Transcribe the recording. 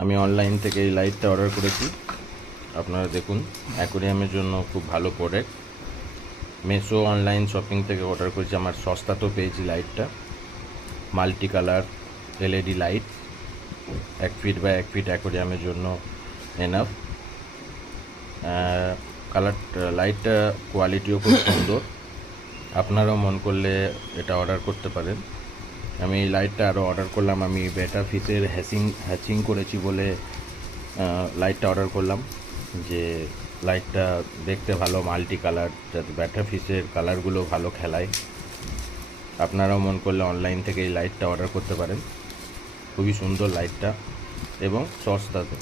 আমি অনলাইন থেকে এই লাইটটা অর্ডার করেছি। আপনারা দেখুন, অ্যাকোরিয়ামের জন্য খুব ভালো প্রোডাক্ট। মেসো অনলাইন শপিং থেকে অর্ডার করেছি, আমার সস্তাতেও পেয়েছি লাইটটা। Multi colour LED light, 1 feet by 1 feet অ্যাকোরিয়ামের জন্য এনাফ। কালার লাইটটা কোয়ালিটিও খুব সুন্দর। আপনারাও মন করলে এটা অর্ডার করতে পারেন। আমি এই লাইটটা আরও অর্ডার করলাম, আমি বেটা ফিশের হ্যাচিং করেছি বলে লাইটটা অর্ডার করলাম। যে লাইটটা দেখতে ভালো, মাল্টি কালার, যাতে ব্যাটা ফিশের কালারগুলো ভালো খেলায়। আপনারাও মন করলে অনলাইন থেকে এই লাইটটা অর্ডার করতে পারেন। খুবই সুন্দর লাইটটা এবং সস্তাতে।